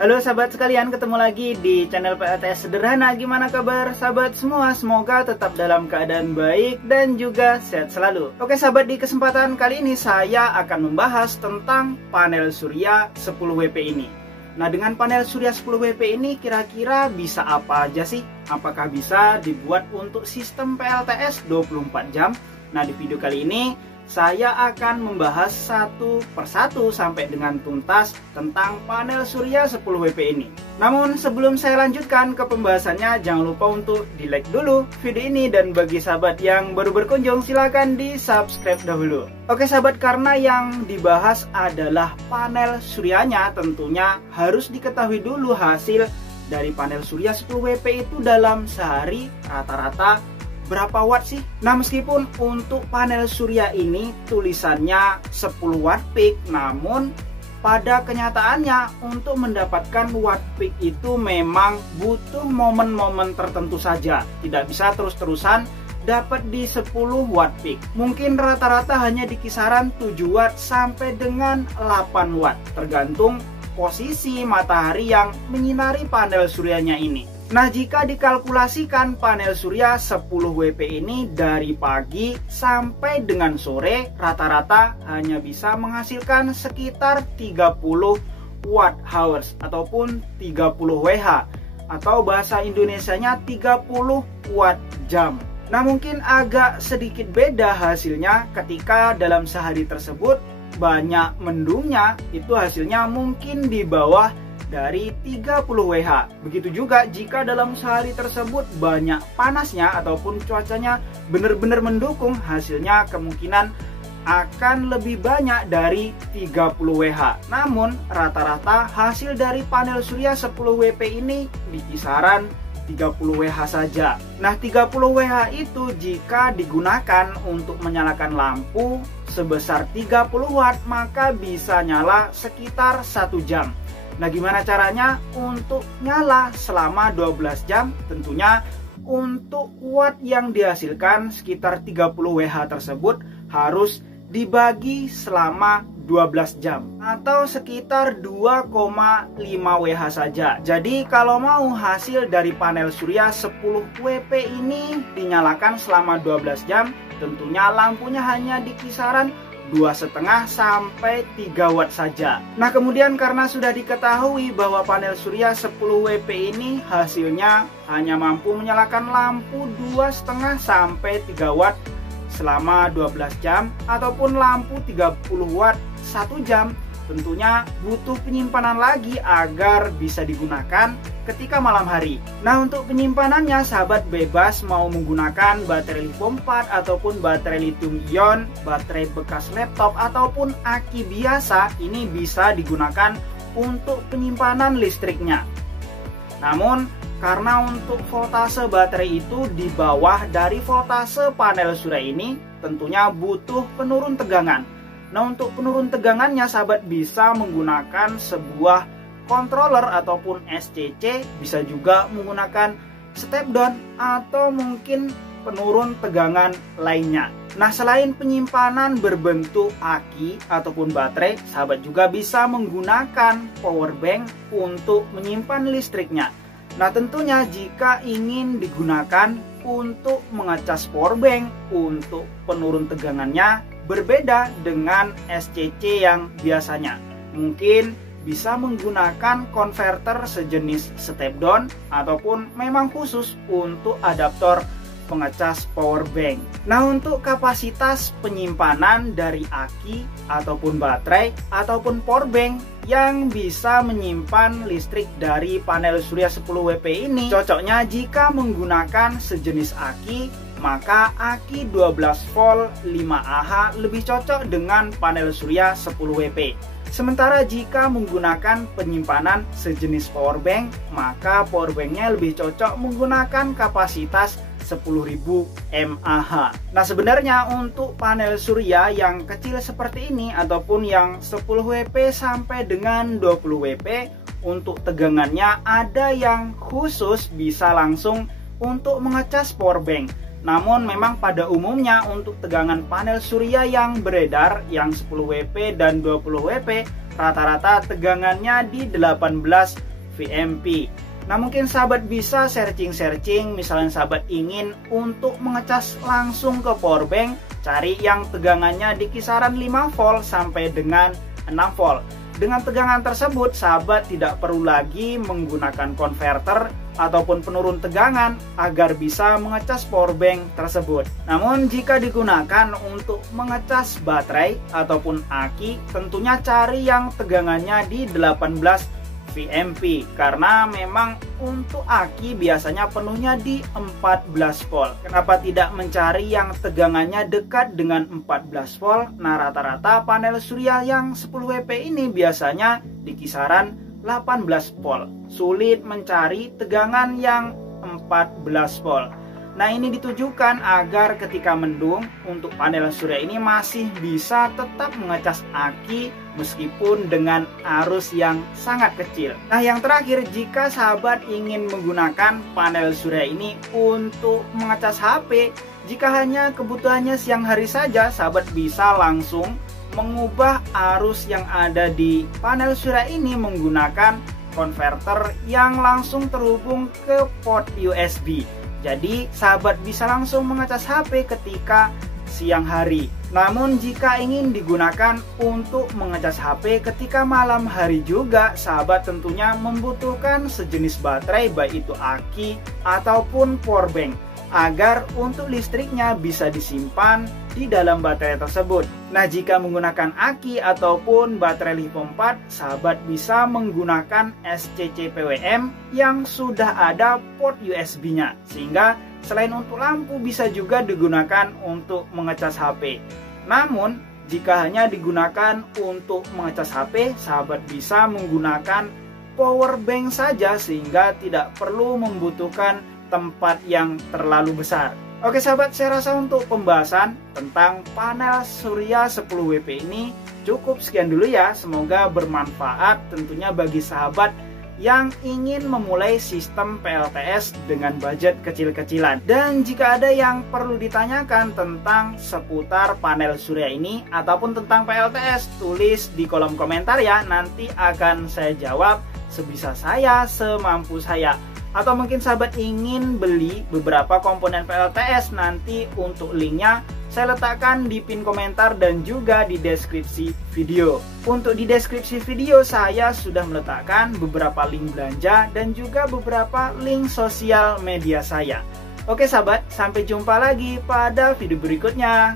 Halo sahabat sekalian, ketemu lagi di channel PLTS Sederhana. Gimana kabar sahabat semua? Semoga tetap dalam keadaan baik dan juga sehat selalu. Oke sahabat, di kesempatan kali ini saya akan membahas tentang panel surya 10 WP ini. Nah, dengan panel surya 10 WP ini kira-kira bisa apa aja sih? Apakah bisa dibuat untuk sistem PLTS 24 jam? Nah, di video kali ini saya akan membahas satu persatu sampai dengan tuntas tentang panel surya 10 WP ini. Namun sebelum saya lanjutkan ke pembahasannya, jangan lupa untuk di like dulu video ini, dan bagi sahabat yang baru berkunjung silahkan di subscribe dahulu. Oke sahabat, karena yang dibahas adalah panel suryanya, tentunya harus diketahui dulu hasil dari panel surya 10 WP itu dalam sehari rata-rata berapa watt sih? Nah, meskipun untuk panel surya ini tulisannya 10 watt peak, namun pada kenyataannya untuk mendapatkan watt peak itu memang butuh momen-momen tertentu saja. Tidak bisa terus-terusan dapat di 10 watt peak. Mungkin rata-rata hanya di kisaran 7 watt sampai dengan 8 watt, tergantung posisi matahari yang menyinari panel suryanya ini. Nah, jika dikalkulasikan panel surya 10 WP ini dari pagi sampai dengan sore, rata-rata hanya bisa menghasilkan sekitar 30 watt hours ataupun 30 WH, atau bahasa Indonesianya 30 watt jam. Nah, mungkin agak sedikit beda hasilnya ketika dalam sehari tersebut banyak mendungnya, itu hasilnya mungkin di bawah dari 30 WH. Begitu juga jika dalam sehari tersebut banyak panasnya ataupun cuacanya benar-benar mendukung, hasilnya kemungkinan akan lebih banyak dari 30 WH. Namun rata-rata hasil dari panel surya 10 WP ini di kisaran 30 WH saja. Nah, 30 WH itu jika digunakan untuk menyalakan lampu sebesar 30 watt, maka bisa nyala sekitar 1 jam. Nah, gimana caranya untuk nyala selama 12 jam? Tentunya untuk watt yang dihasilkan sekitar 30 WH tersebut harus dibagi selama 12 jam atau sekitar 2,5 WH saja. Jadi kalau mau hasil dari panel surya 10 WP ini dinyalakan selama 12 jam, tentunya lampunya hanya di kisaran 2,5 sampai 3 watt saja. Nah, kemudian karena sudah diketahui bahwa panel surya 10 WP ini hasilnya hanya mampu menyalakan lampu 2,5 sampai 3 watt selama 12 jam ataupun lampu 30 watt 1 jam, tentunya butuh penyimpanan lagi agar bisa digunakan ketika malam hari. Nah, untuk penyimpanannya sahabat bebas mau menggunakan baterai lithium 4 ataupun baterai lithium ion, baterai bekas laptop ataupun aki biasa, ini bisa digunakan untuk penyimpanan listriknya. Namun karena untuk voltase baterai itu di bawah dari voltase panel surya ini, tentunya butuh penurun tegangan. Nah, untuk penurun tegangannya sahabat bisa menggunakan sebuah controller ataupun SCC, bisa juga menggunakan step down atau mungkin penurun tegangan lainnya. Nah, selain penyimpanan berbentuk aki ataupun baterai, sahabat juga bisa menggunakan power bank untuk menyimpan listriknya. Nah, tentunya jika ingin digunakan untuk mengecas power bank untuk penurun tegangannya berbeda dengan SCC yang biasanya. Mungkin bisa menggunakan konverter sejenis step down ataupun memang khusus untuk adaptor pengecas power bank. Nah, untuk kapasitas penyimpanan dari aki ataupun baterai ataupun power bank yang bisa menyimpan listrik dari panel surya 10 WP ini, cocoknya jika menggunakan sejenis aki, maka aki 12 volt 5Ah lebih cocok dengan panel surya 10 WP. Sementara jika menggunakan penyimpanan sejenis power bank, maka power banknya lebih cocok menggunakan kapasitas 10.000 mAh. Nah, sebenarnya untuk panel surya yang kecil seperti ini ataupun yang 10 WP sampai dengan 20 WP, untuk tegangannya ada yang khusus bisa langsung untuk mengecas power bank. Namun memang pada umumnya untuk tegangan panel surya yang beredar yang 10 WP dan 20 WP rata-rata tegangannya di 18 VMP. Nah, mungkin sahabat bisa searching-searching, misalnya sahabat ingin untuk mengecas langsung ke powerbank, cari yang tegangannya di kisaran 5 volt sampai dengan 6 volt. Dengan tegangan tersebut, sahabat tidak perlu lagi menggunakan konverter ataupun penurun tegangan agar bisa mengecas powerbank tersebut. Namun jika digunakan untuk mengecas baterai ataupun aki, tentunya cari yang tegangannya di 18 VMP, karena memang untuk aki biasanya penuhnya di 14 volt. Kenapa tidak mencari yang tegangannya dekat dengan 14 volt? Nah, rata-rata panel surya yang 10 WP ini biasanya di kisaran 18 volt. Sulit mencari tegangan yang 14 volt. Nah, ini ditujukan agar ketika mendung untuk panel surya ini masih bisa tetap mengecas aki meskipun dengan arus yang sangat kecil. Nah, yang terakhir, jika sahabat ingin menggunakan panel surya ini untuk mengecas HP, jika hanya kebutuhannya siang hari saja, sahabat bisa langsung mengubah arus yang ada di panel surya ini menggunakan konverter yang langsung terhubung ke port USB. Jadi sahabat bisa langsung mengecas HP ketika siang hari. Namun jika ingin digunakan untuk mengecas HP ketika malam hari juga, sahabat tentunya membutuhkan sejenis baterai, baik itu aki ataupun powerbank, agar untuk listriknya bisa disimpan di dalam baterai tersebut. Nah, jika menggunakan aki ataupun baterai lithium 4, sahabat bisa menggunakan SCC PWM yang sudah ada port USB-nya, sehingga selain untuk lampu bisa juga digunakan untuk mengecas HP. Namun, jika hanya digunakan untuk mengecas HP, sahabat bisa menggunakan power bank saja sehingga tidak perlu membutuhkan tempat yang terlalu besar. Oke sahabat, saya rasa untuk pembahasan tentang panel surya 10 WP ini cukup sekian dulu ya. Semoga bermanfaat tentunya bagi sahabat yang ingin memulai sistem PLTS dengan budget kecil-kecilan. Dan jika ada yang perlu ditanyakan tentang seputar panel surya ini ataupun tentang PLTS, tulis di kolom komentar ya. Nanti akan saya jawab sebisa saya, semampu saya. Atau mungkin sahabat ingin beli beberapa komponen PLTS, nanti untuk linknya saya letakkan di pin komentar dan juga di deskripsi video. Untuk di deskripsi video saya sudah meletakkan beberapa link belanja dan juga beberapa link sosial media saya. Oke sahabat, sampai jumpa lagi pada video berikutnya.